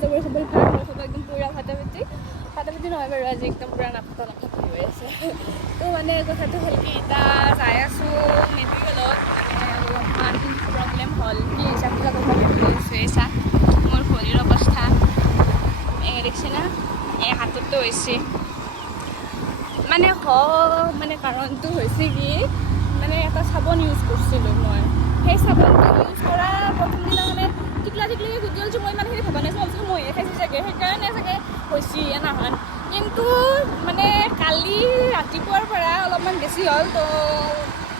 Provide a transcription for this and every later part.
চবৰে খবৰ ভাল মোৰ খবৰ একদম পুৰা ফাটাফাটি নহয় বাৰু আজি একদম পুৰা নাফাটা হৈ আছে তো মানে কথাটো হ'ল কি এতিয়া যাই আছোঁ মেডিকেলত মানে অলপমান প্ৰব্লেম হ'ল কি হিচাপটো চুইছা মোৰ ভৰিৰ অৱস্থা দেখিছে না এই হাততো হৈছে মানে মানে কাৰণটো হৈছে কি মানে এটা চাবোন ইউজ কৰিছিলোঁ মই সেই চাবোনটো ইউজ কৰা প্ৰথম দিনা মানে টিকলিকৈ গুটি হ'লছোঁ মই ইমানখিনি ভবা নাছিলোঁ ভাবিছিলোঁ মইহে খাইছোঁ চাগে সেইকাৰণে চাগে হৈছে নহয় কিন্তু মানে কালি ৰাতিপুৱাৰ পৰা অলপমান বেছি হ'ল তো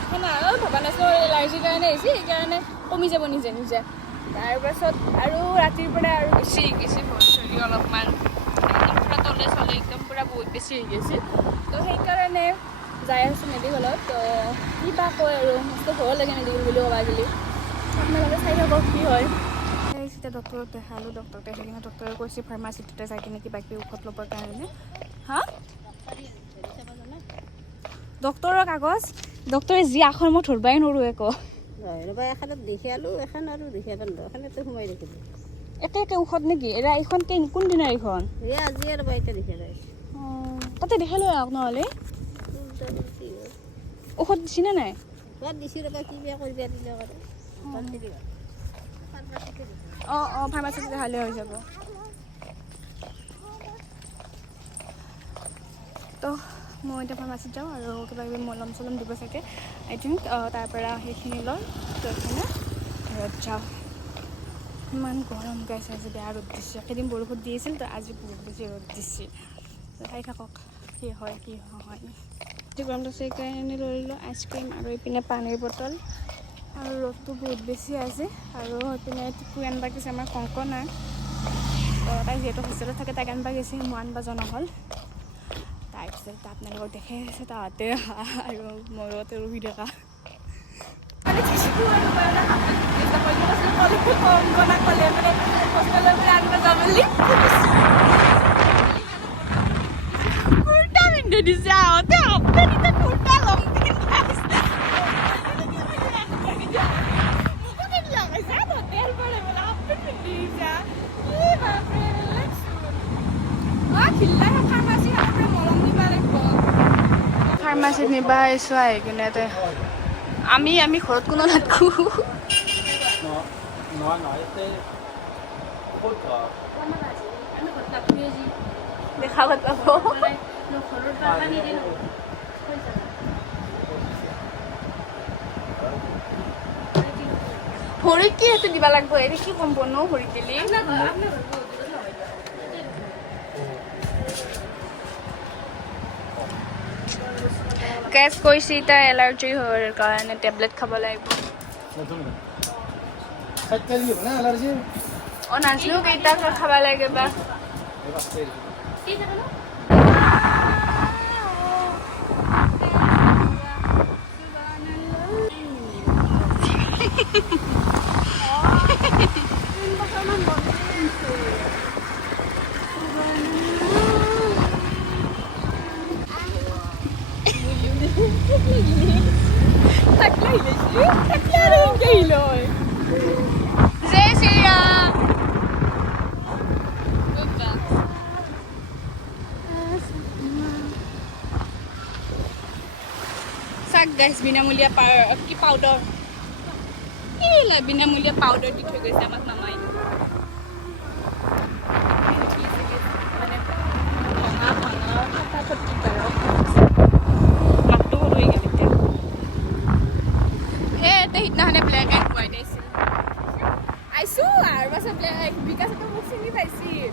সেনেহেন ভবা নাছিলোঁ এলাৰ্জিৰ কাৰণে হৈছে সেইকাৰণে কমি যাব নিজে নিজে তাৰপাছত আৰু ৰাতিৰ পৰা আৰু বেছি হৈ গৈছে ভৰি চৰি অলপমান একদম পূৰা তলে চলে একদম পূৰা বহুত বেছি হৈ গৈছে তো সেইকাৰণে যাই আছোঁ মেডিকেলত তো কিবা কয় আৰু মস্ত ভয় লাগে মেডিকেল বুলি ক'বা গ'লে আপোনালোকে চাই থাকক কি হয় এতিয়া ডক্টৰক দেখালোঁ ডক্টৰক দেখাই কিনে ডক্টৰে কৈছে ফাৰ্মাচিটোতে যাই কিনে কিবা কিবি ঔষধ ল'বৰ কাৰণে হা ডক্টৰৰ কাগজ ডক্টৰে যি আখৰ মই ধৰিবই নোৱাৰোঁ একো ৰ'বা এখনত দেখালোঁ এখন আৰু দেখাব নোৱাৰোঁ এখনতে সোমাই ৰাখিলোঁ একে ঔষধ নেকি এৰা এইখন কোনদিনা এইখন এই আজি আৰু বাইটা দেখাই আছে অঁ তাতে দেখালোঁ আৰু নহ'লে ঔষধ দিছিনে নাই ক'ত দিছোঁ ৰ'বা কি বেয়া কৰিব দিলে অঁ ফাৰ্মাচীত দেখালে হৈ যাব তো মই এতিয়া ফাৰ্মাচীত যাওঁ আৰু কিবা কিবি মলম চলম দিব চাগে আই থিংক তাৰপৰা সেইখিনি লওঁ তো এইখিনি ঘৰত যাওঁ ইমান গৰম গাইছে আজি বেয়া ৰ'দ দিছে একেদিন বৰষুণ দি আছিল তো আজি বহুত বেছি ৰ'দ দিছে চাই থাকক কি হয় কি নহয় আজি গৰম দিছে সেইকাৰণে লৈ ল'লোঁ আইচক্ৰীম আৰু এইপিনে পানীৰ বটল আৰু ৰ'দটো বহুত বেছি আছে আৰু এইপিনে টিকু আনবা গৈছে আমাৰ কংকনা তো তাই যিহেতু হোষ্টেলত থাকে তাইক আনবা গৈছে মই আনবা জনা হ'ল তাৰপিছত আপোনালোকক দেখাই আছে তাহাঁতে আৰু ময়ো ৰুহি দেখা ফাৰ্মাচীত নিবা আহিছোঁ আহি কিনে আমি ঘৰত কোনো নাথাকোঁ দেখা পাব ভৰিত কি সেইটো দিবা লাগিব এৰি কি কম বনো ভৰিত দিলি গেছ কৰিছে এতিয়া এলাৰ্জি হোৱাৰ কাৰণে টেবলেট খাব লাগিব অঁ নাজানো কেইটা খাব লাগে বা গাইছ বিনামূলীয়া কি পাউডাৰ বিনামূলীয়া পাউডাৰ দি থৈ গৈছে আমাক মামাই মাতটো সৰু হৈ গ'ল এতিয়া সিদিনাখনে ব্লেক এণ্ড হোৱাইট আহিছিল আইছোঁ আৰু পাছত বিকাশতো মোক চিনি পাইছিল